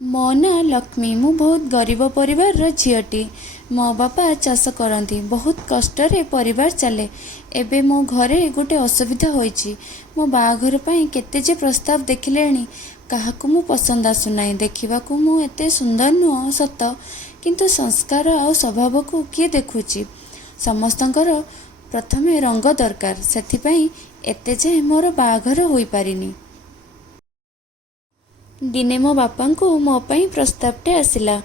मो ना लक्ष्मी मु बहुत गरीब परिवार झीटी। मो बापा चाष करती बहुत कष्ट परिवार चले। एबे मो घरे गोटे असुविधा होईची। मो बाघर पाई केते जे प्रस्ताव देखिले काहाकू मु पसंद आसुना। देखा मु एते सुंदर नुह सत, किंतु संस्कार आ स्वभाव को किए देखुची। समस्तंकर प्रथमे रंग दरकार, सेथिपाई एते जे मोर बाघर होई पारिनी। दिने मो बापा को मो पाई प्रस्तावटे आसिला।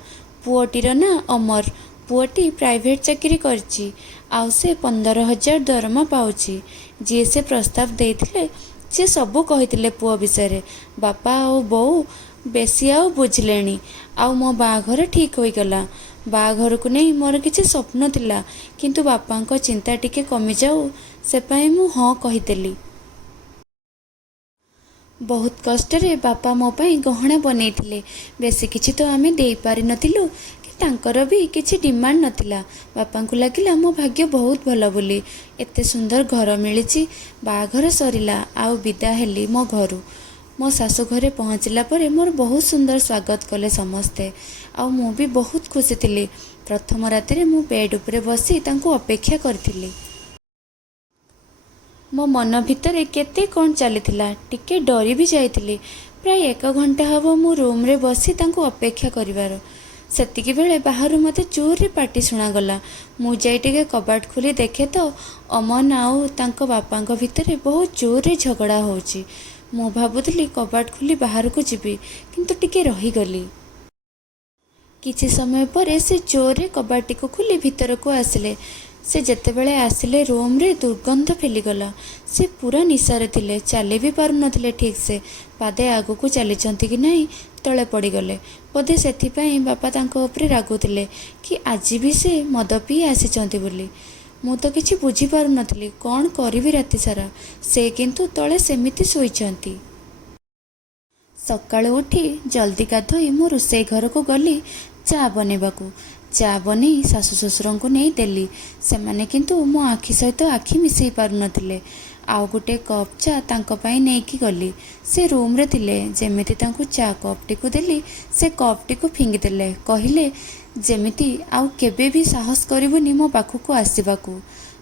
पुओटीर ना अमर। पुओटी प्राइवेट चाकरी करची, आउ से 15,000 दरमा पाउची। जी से प्रस्ताव देइथिले से सबू कहिथिले पुओ विषय। बापा और बोऊ बेसी आउ बुझिलेनी। आउ मो बाघर ठीक होई गला। बाघर को नहीं मोर किछि स्वप्न थिला, किंतु बापा को चिंता टिके कमी जाऊ से पाई मु हाँ कहिदेली। बहुत कष्ट रे बापा मो पाई गहना बनैथिले। बेसी किछि तो आमे देई पारि नथिलु कि तांकर भी किछि डिमांड नथिला। बापा को लागिला मो भाग्य बहुत भलो बोली। एते सुंदर घर मिलिछि। बाघर सरिला आउ विदा हेली मो घरु। मो सासु घरे पहुँचला परे मोर बहुत सुंदर स्वागत कले समस्ते। आउ मु भी बहुत खुशी थिली। प्रथम राति रे मु बेड उपरे बसी तांको अपेक्षा करथिली। मो मन भितर केते कौन चलीथिला, टिके डरी भी जाइथिली। प्राय 1 घंटा हबो मु रूम रे बसी तांको अपेक्षा करिवार। सेतिकी बेले बाहरु मते जोर रे पाटी सुना गला। मु जाई टिके कबाट खोली देखे तो अमन आउ तांको बापांको भितर बहुत जोर रे झगड़ा होउची। मु भाबुथिली कबाट खोली बाहर को जीवी, किंतु टिके रही गली। किछि समय पर से जोर रे कबाटी को खोली भीतर को आसिले। से जेतेबेले आसिले रूम रे दुर्गंध फैलीगला। से पूरा निशारे थिले, चली भी पारु नथिले ठीक से। पादे आगु को चलीचंती कि नहीं तले पड़ीगले। बोधे सेथिपाई बापा तांको उपरे रागुथिले कि आज भी से मद पी आसीचंती बोली। मु तो किछि बुझी पारु नथिली कौन करिवि राति सारा। से किंतु तले सेमिति सोईचंती। सकाळु उठी जल्दी गाधोई मु रोषेई घर को गली चा बनेबाकू। चा बनी सासु ससुर को नहीं देली। सेमाने किंतु मो आखि सहित आखि मिसई पारु नथिले। आउ गोटे कप चा तांको पाई नेकी गली। से रूम रे थिले। जेमिति तांको चा कप टी को देली, से कप टी को फिंगी देले। कहिले जेमिति आउ केबे भी साहस करिवनी मो पाखु आसीबाकू।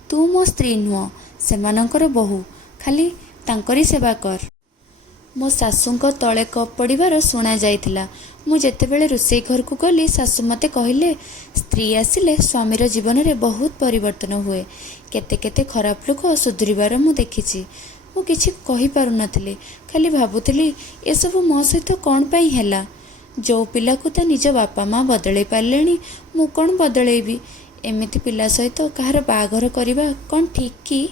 तू मो स्त्री नुह, सेमानंकर बहु, खाली तांकरी सेवा कर। मो सासुंको तले कप पड़ीबार सुना जाइथिला। मु जेतेबेले रोषेई घर को गली सासु मते कहिले स्त्री आसिले स्वामीर जीवन में बहुत परिवर्तन हुए। केते केते खराब लोक सुधुरिबार मु देखिछि। मु किछि कहि पारु नथिली, खाली भाबुथिली ए सब मो सहित कौन पाई हैला। जो पिला को ता निज बापा माँ बदलै पारलेनी, मु कौन बदलैबी। एमिति पिला सहित कहार बाघर करबा कौन ठीक की?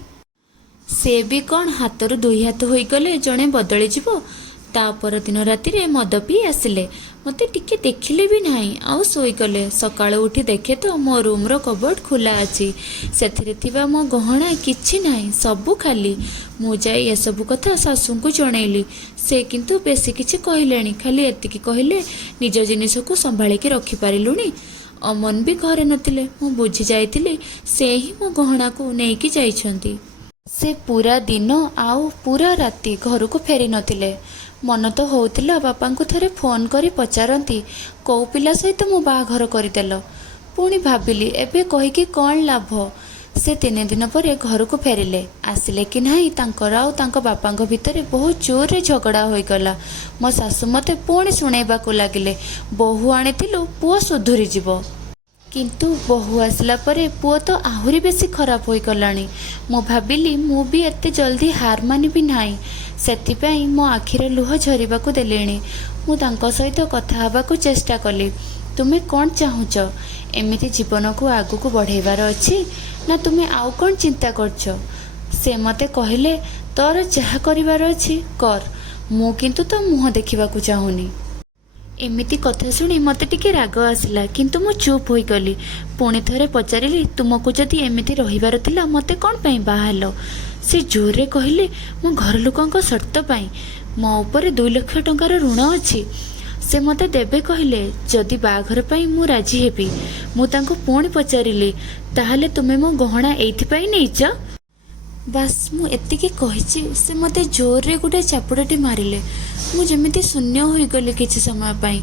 से भी कौन हाथरू 2 हाथ होई गले जणे बदली जिवो। ता पर दिन राति रे मद पी आसिले। मते टिके देखिले भी नहीं, आउ सोई गले। सकाळु उठी देखे तो मो रूम रो कबोर्ड खुला अछि। सेथिरे थिबा मो गहना किछि नाही, सबु खाली। मु जाई ए सब कथा सासु को जणैली। से किंतु बेसी किछि कहिलेनी, खाली एतिकी कहिले निज जिनिस को संभाळी के रखि पारिलुनी। अमन भी घरे नथिले। मु बुझी जाइतिली से ही मो गहना को नेकी जाइछंती। से पूरा दिन आउ पूरा राति घर को फेरी नथिले। मन तो होउतिला बापा को थरे फोन करी पचारती कौ पिला सहित मो बाघर करदेल। पुणी भाविली एबे कहीकि कौन लाभ। से 3 दिन पर घर को फेरिले। आसिले कि नहीं तांकर आउ तांको बापांको भितर बहुत जोर रे झगड़ा होई गला। मो सासु मते पुणी सुनैबाकू लागिले बहु आनिथिलु पुओ सुधुरी जिवो। किंतु बहु आसला परे पुओ तो आहुरी बेसी खराब होई गलानी। मो भाबिली मु भी एते जल्दी हार मानिबी नाही। सेथिपाई मो आखिरे लुह झरिबाकू देलेनी। मु तांको सहित कथा हबाकू चेष्टा कली। तुमे कौन चाहुच? एमिति जीवन को आगु को बढ़ेबार अछि ना तुमे आउ कौन चिंता करछ? से मते कहिले तोर जहा करिबार अछि कर, मु किंतु तो मुह देखिबाकू चाहुनी। एमिति कथा शुणी मते टिके राग आसिला, किंतु मु चुप होई गली। पुणी थरे पचारिली तुमको जदि एमिति रहिबार थिला मते कौन पई बाहालो? से जोर रे कहिले मो घर लोकंको शर्त पाई मो ऊपर 2 लाख टंकार ऋण अछि। से मते देबे कहिले जदि बाघर पाई मु राजी हेबी। मु तांको पुणी पचारिली ताहाले तुमे मो गहना एइथि पाई नेइच? ବାସ୍ ମୁଁ ଏତିକି କହିଛି ସେ ମୋତେ ଜୋରରେ ଗୋଟେ ଚାପୁଡ଼ାଟେ ମାରିଲେ। ମୁଁ ଯେମିତି ଶୂନ୍ୟ ହୋଇଗଲି କିଛି ସମୟ ପାଇଁ।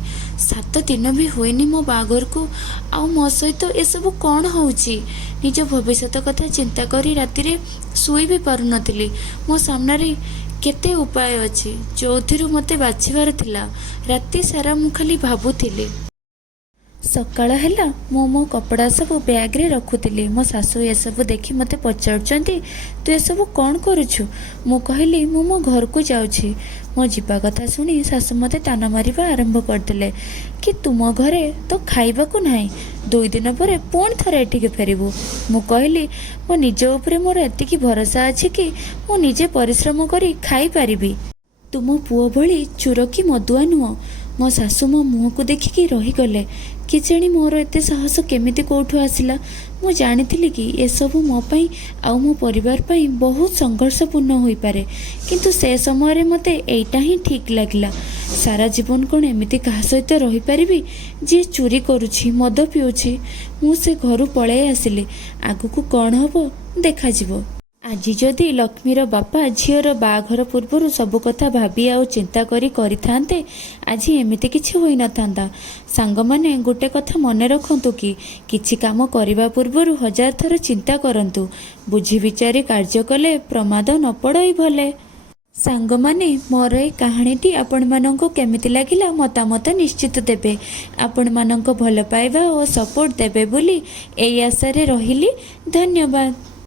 7 ଦିନ ବି ହୋଇନି ମୋ ବାହାଘରକୁ, ଆଉ ମୋ ସହିତ ଏସବୁ କ'ଣ ହେଉଛି? ନିଜ ଭବିଷ୍ୟତ କଥା ଚିନ୍ତା କରି ରାତିରେ ଶୋଇ ବି ପାରୁନଥିଲି। ମୋ ସାମ୍ନାରେ କେତେ ଉପାୟ ଅଛି ଯେଉଁଥିରୁ ମୋତେ ବାଛିବାର ଥିଲା। ରାତି ସାରା ମୁଁ ଖାଲି ଭାବୁଥିଲି। ସକାଳ ହେଲା, ମୁଁ ମୋ କପଡ଼ା ସବୁ ବ୍ୟାଗ୍ରେ ରଖୁଥିଲି। ମୋ ଶାଶୁ ଏସବୁ ଦେଖି ମୋତେ ପଚାରୁଛନ୍ତି, ତୁ ଏସବୁ କ'ଣ କରୁଛୁ? ମୁଁ କହିଲି, ମୁଁ ମୋ ଘରକୁ ଯାଉଛି। ମୋ ଯିବା କଥା ଶୁଣି ଶାଶୁ ମୋତେ ତାନା ମାରିବା ଆରମ୍ଭ କରିଦେଲେ କି ତୁମ ଘରେ ତ ଖାଇବାକୁ ନାହିଁ, 2 ଦିନ ପରେ ପୁଣି ଥରେ ଏଠିକି ଫେରିବୁ। ମୁଁ କହିଲି, ମୋ ନିଜ ଉପରେ ମୋର ଏତିକି ଭରସା ଅଛି କି ମୁଁ ନିଜେ ପରିଶ୍ରମ କରି ଖାଇପାରିବି। ତୁମ ପୁଅ ଭଳି ଚୋର କି ମଦୁଆ ନୁହଁ। ମୋ ଶାଶୁ ମୋ ମୁହଁକୁ ଦେଖିକି ରହିଗଲେ। କେଜାଣି ମୋର ଏତେ ସାହସ କେମିତି କେଉଁଠୁ ଆସିଲା। ମୁଁ ଜାଣିଥିଲି କି ଏସବୁ ମୋ ପାଇଁ ଆଉ ମୋ ପରିବାର ପାଇଁ ବହୁତ ସଂଘର୍ଷପୂର୍ଣ୍ଣ ହୋଇପାରେ, କିନ୍ତୁ ସେ ସମୟରେ ମୋତେ ଏଇଟା ହିଁ ଠିକ୍ ଲାଗିଲା। ସାରା ଜୀବନ କ'ଣ ଏମିତି କାହା ସହିତ ରହିପାରିବି ଯିଏ ଚୋରି କରୁଛି, ମଦ ପିଉଛି? ମୁଁ ସେ ଘରୁ ପଳାଇ ଆସିଲି। ଆଗକୁ କ'ଣ ହେବ ଦେଖାଯିବ। ଆଜି ଯଦି ଲକ୍ଷ୍ମୀର ବାପା ଝିଅର ବାହାଘର ପୂର୍ବରୁ ସବୁ କଥା ଭାବି ଆଉ ଚିନ୍ତା କରିଥାନ୍ତେ, ଆଜି ଏମିତି କିଛି ହୋଇନଥାନ୍ତା। ସାଙ୍ଗମାନେ, ଗୋଟେ କଥା ମନେ ରଖନ୍ତୁ କି କିଛି କାମ କରିବା ପୂର୍ବରୁ 1000 ଥର ଚିନ୍ତା କରନ୍ତୁ। ବୁଝି ବିଚାରି କାର୍ଯ୍ୟ କଲେ ପ୍ରମାଦ ନ ପଡ଼ଇ ଭଲେ। ସାଙ୍ଗମାନେ, ମୋର এই କାହାଣୀଟି ଆପଣମାନଙ୍କୁ କେମିତି ଲାଗିଲା ମତାମତ ନିଶ୍ଚିତ ଦେବେ। ଆପଣମାନଙ୍କ ଭଲ ପାଇବା ଓ ସପୋର୍ଟ ଦେବେ ବୋଲି ଏଇ ଆଶାରେ ରହିଲି। ଧନ୍ୟବାଦ।